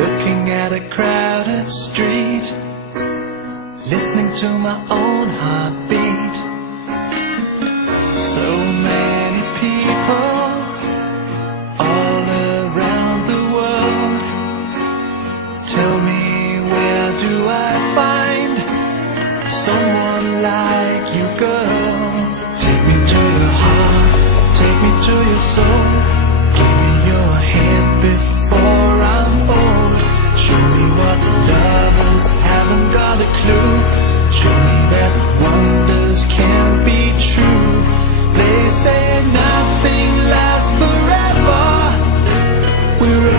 looking at a crowded street, listening to my own heartbeat. So many people all around the world. Tell me, where do I find someone like you, girl? Take me to your heart, take me to your soul. Give me your hand before I'm old. Show me what lovers haven't got a clue. Show me that wonders can be true. They say nothing lasts forever. We're